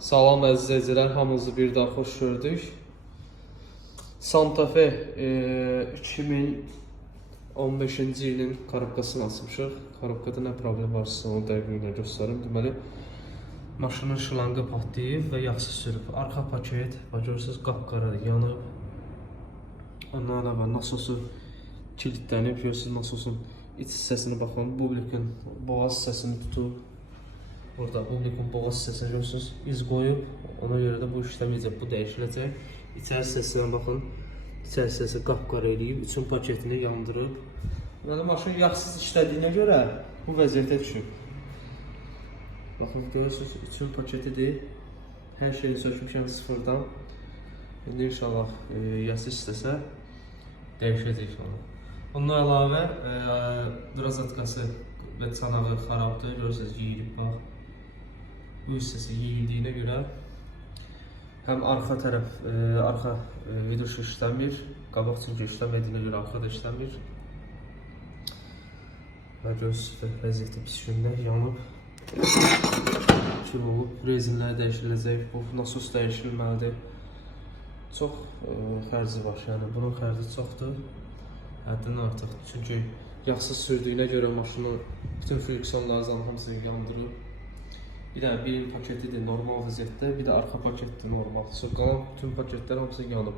Salam əziz izləyicilər, hamınızı bir daha xoş gördük. Santa Fe 2015-ci ilin korobkasını açmışıq. Korobkada nə problem varsa onu dəqiqliklə göstərim. Deməli, maşının şlanqı patlayıb və yaxşı sürüb. Arxa paket, görürsünüz, qapqara yanıb. Ondan əlavə nasosu kilitlənib. Görürsünüz, nasosun iç hissəsini baxın. Bublikin boğaz hissəsini tutub. Burada bublikin boğaz hissəsini görürsünüz, iz qoyub. Ona görə də bu işləməyəcək, bu dəyişiləcək. İçəri hissəsinə baxın. İçəri hissəsi qapqara eləyib, üçün paketini yandırıb. Deməli, maşın yaxsız işlədiyinə görə bu vəziyyətə düşüb. Baxın, görürsünüz, üçün paketidir. Hər şeyi sökmüşəm sıfırdan. İndi inşallah yası istəsə dəyişəcək onu. Ondan əlavə razatqası və çanağı xarabdır. Görürsünüz, yeyilib bax. Bu hissəsi yeyildiyinə görə həm arxa tərəf, arxa vidruş işləmir. Qabaq çünki işləmədiyinə görə arxa da işləmir. Və görürsünüz, vəziyyəti pis gündə yanıb. Kim olub, rezinlər dəyişiləcək, bu nasos dəyişilməlidir. Çox xərci var, yəni bunun xərci çoxdur. Həddindən artıq, çünki yaxsız sürdüyünə görə maşının bütün friksiyonları hamısını yandırıb. Bir dənə birin paketidir normal vəziyyətdə, bir də arxa paketdir normal. Qalan bütün paketlər hamısı yanıb.